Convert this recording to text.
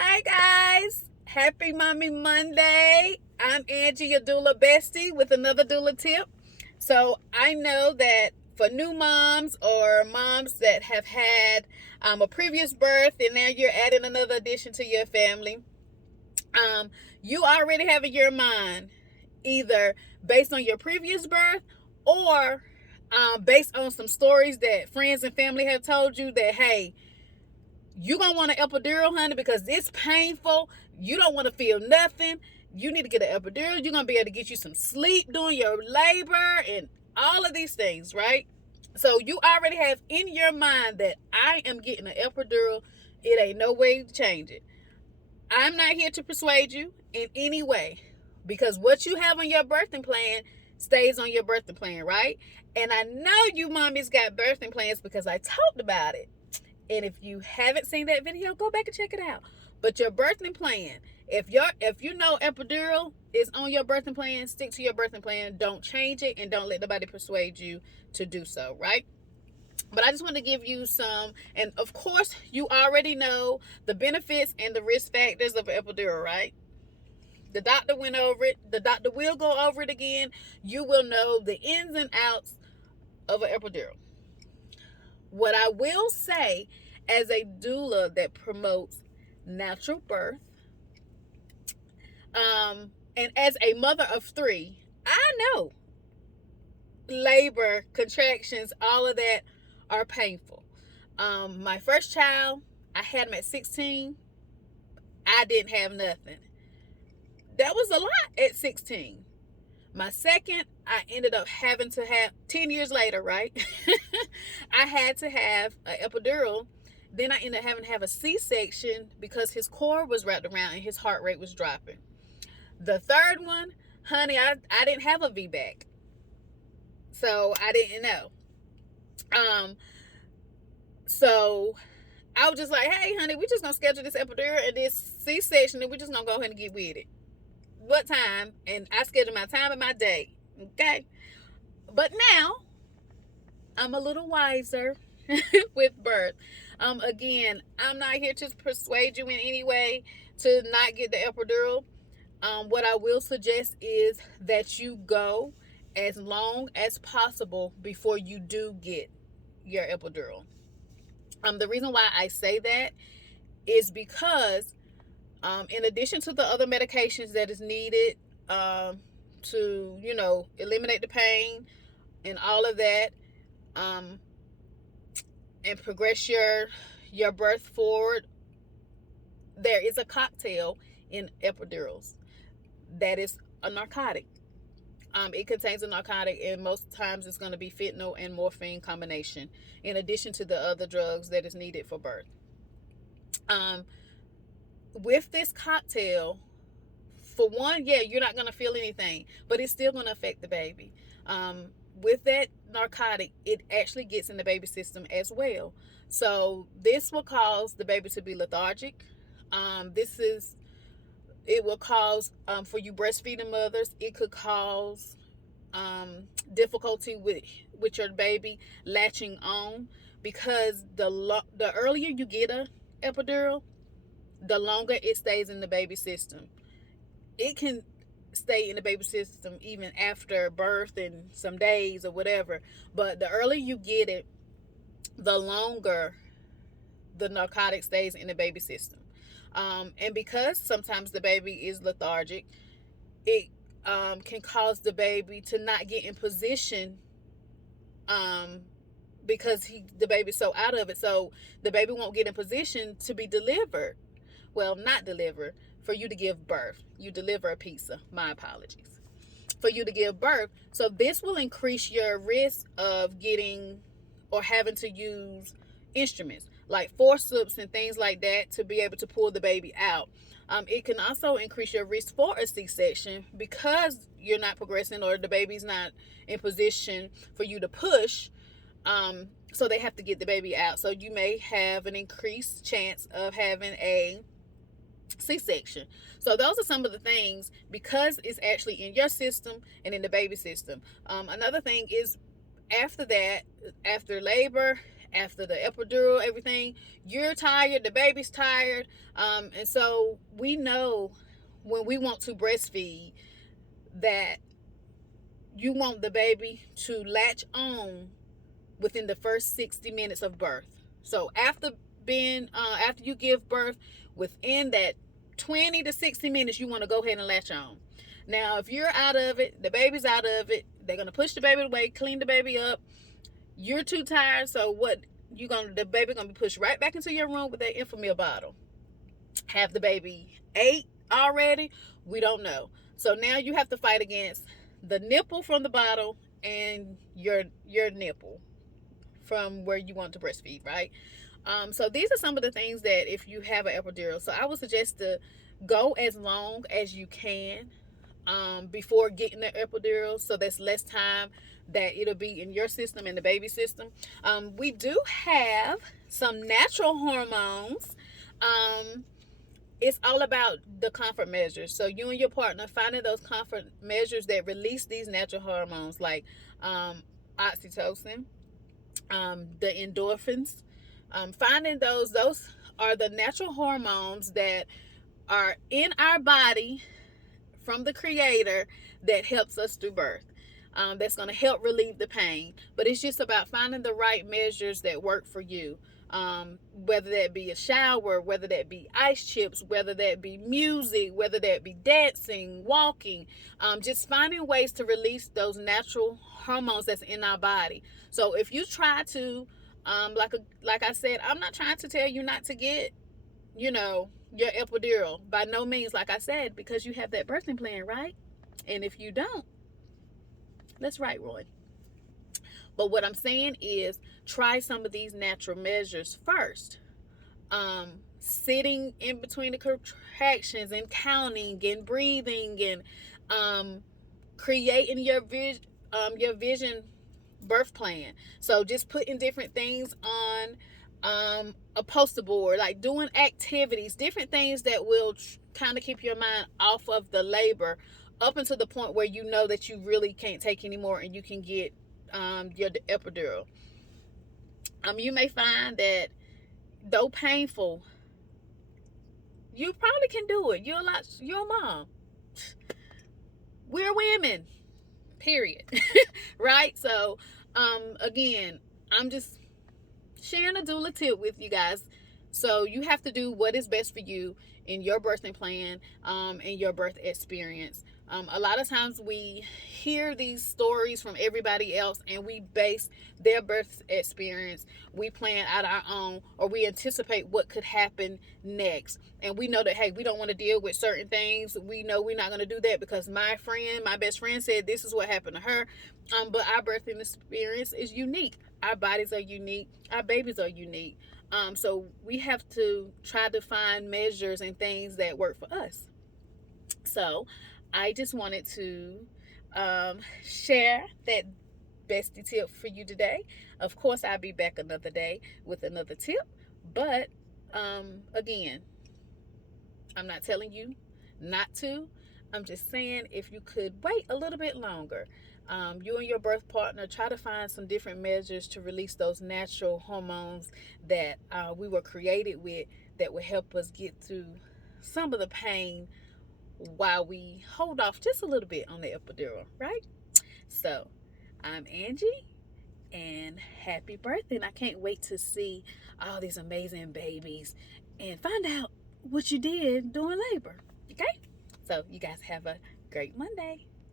Hi guys, happy Mommy Monday. I'm Angie, your doula bestie, with another doula tip. So I know that for new moms or moms that have had a previous birth and now you're adding another addition to your family, you already have in your mind either based on your previous birth or based on some stories that friends and family have told you that, hey, you gonna want an epidural, honey, because it's painful. You don't want to feel nothing. You need to get an epidural. You're gonna be able to get you some sleep during your labor and all of these things, right? So you already have in your mind that I am getting an epidural. It ain't no way to change it. I'm not here to persuade you in any way because what you have on your birthing plan stays on your birthing plan, right? And I know you mommies got birthing plans because I talked about it. And if you haven't seen that video, go back and check it out. But your birthing plan, if you know epidural is on your birthing plan, stick to your birthing plan. Don't change it and don't let nobody persuade you to do so, right? But I just want to give you some, and of course, you already know the benefits and the risk factors of epidural, right? The doctor went over it. The doctor will go over it again. You will know the ins and outs of an epidural. What I will say as a doula that promotes natural birth, and as a mother of three, I know labor, contractions, all of that are painful. My first child, I had him at 16. I didn't have nothing. That was a lot at 16. My second, I ended up having to have 10 years later, right? I had to have an epidural. Then I ended up having to have a C-section because his cord was wrapped around and his heart rate was dropping. The third one, honey, I didn't have a VBAC. So I didn't know. So I was just like, hey, honey, we just gonna schedule this epidural and this C-section and we just gonna go ahead and get with it. What time? And I scheduled my time and my day. Okay. But now I'm a little wiser with birth. Again, I'm not here to persuade you in any way to not get the epidural. What I will suggest is that you go as long as possible before you do get your epidural. The reason why I say that is because in addition to the other medications that is needed to, eliminate the pain and all of that, and progress your birth forward, there is a cocktail in epidurals that is a narcotic. It contains a narcotic, and most times it's going to be fentanyl and morphine combination, in addition to the other drugs that is needed for birth. With this cocktail, for one, yeah, you're not going to feel anything, but it's still going to affect the baby. With that narcotic, it actually gets in the baby system as well. So this will cause the baby to be lethargic. It will cause, for you breastfeeding mothers, it could cause difficulty with your baby latching on, because the earlier you get a epidural, the longer it stays in the baby system. It can stay in the baby system even after birth and some days or whatever, but the earlier you get it, the longer the narcotic stays in the baby system. And because sometimes the baby is lethargic, it can cause the baby to not get in position, because the baby's so out of it. So the baby won't get in position to be delivered. Well, not delivered, for you to give birth. You deliver a pizza. My apologies. For you to give birth. So this will increase your risk of getting or having to use instruments like forceps and things like that to be able to pull the baby out. It can also increase your risk for a C-section because you're not progressing or the baby's not in position for you to push. So they have to get the baby out. So you may have an increased chance of having a C-section. So those are some of the things, because it's actually in your system and in the baby system. Another thing is, after that, after labor, after the epidural, everything, you're tired, the baby's tired. And so we know when we want to breastfeed that you want the baby to latch on within the first 60 minutes of birth. So after you give birth, within that 20 to 60 minutes, you want to go ahead and latch on. Now, if you're out of it, the baby's out of it, they're gonna push the baby away, clean the baby up. You're too tired, so what the baby gonna be pushed right back into your room with that Enfamil bottle. Have the baby ate already? We don't know. So now you have to fight against the nipple from the bottle and your nipple from where you want to breastfeed, right? So these are some of the things that if you have an epidural, so I would suggest to go as long as you can before getting the epidural, so that's less time that it'll be in your system and the baby system. We do have some natural hormones. It's all about the comfort measures. So you and your partner finding those comfort measures that release these natural hormones like oxytocin, the endorphins. Finding those are the natural hormones that are in our body from the creator that helps us through birth. That's going to help relieve the pain. But it's just about finding the right measures that work for you. Whether that be a shower, whether that be ice chips, whether that be music, whether that be dancing, walking, just finding ways to release those natural hormones that's in our body. So if you try to, like I said, I'm not trying to tell you not to get, your epidural. By no means, like I said, because you have that birthing plan, right? And if you don't, let's write Roy. But what I'm saying is try some of these natural measures first. Sitting in between the contractions and counting and breathing and creating your vision birth plan. So just putting different things on a poster board, like doing activities, different things that will kind of keep your mind off of the labor up until the point where you know that you really can't take anymore and you can get your epidural. You may find that though painful, you probably can do it. You're a mom. We're women, period. Right? So again, I'm just sharing a doula tip with you guys. So you have to do what is best for you in your birthing plan and your birth experience. A lot of times we hear these stories from everybody else and we base their birth experience, we plan out our own, or we anticipate what could happen next. And we know that, hey, we don't want to deal with certain things. We know we're not going to do that because my best friend said this is what happened to her. But our birthing experience is unique. Our bodies are unique. Our babies are unique. So we have to try to find measures and things that work for us. So I just wanted to share that bestie tip for you today. Of course, I'll be back another day with another tip. But again, I'm not telling you not to. I'm just saying if you could wait a little bit longer. You and your birth partner try to find some different measures to release those natural hormones that we were created with that will help us get through some of the pain while we hold off just a little bit on the epidural, right? So, I'm Angie, and happy birthday. And I can't wait to see all these amazing babies and find out what you did during labor, okay? So, you guys have a great Monday.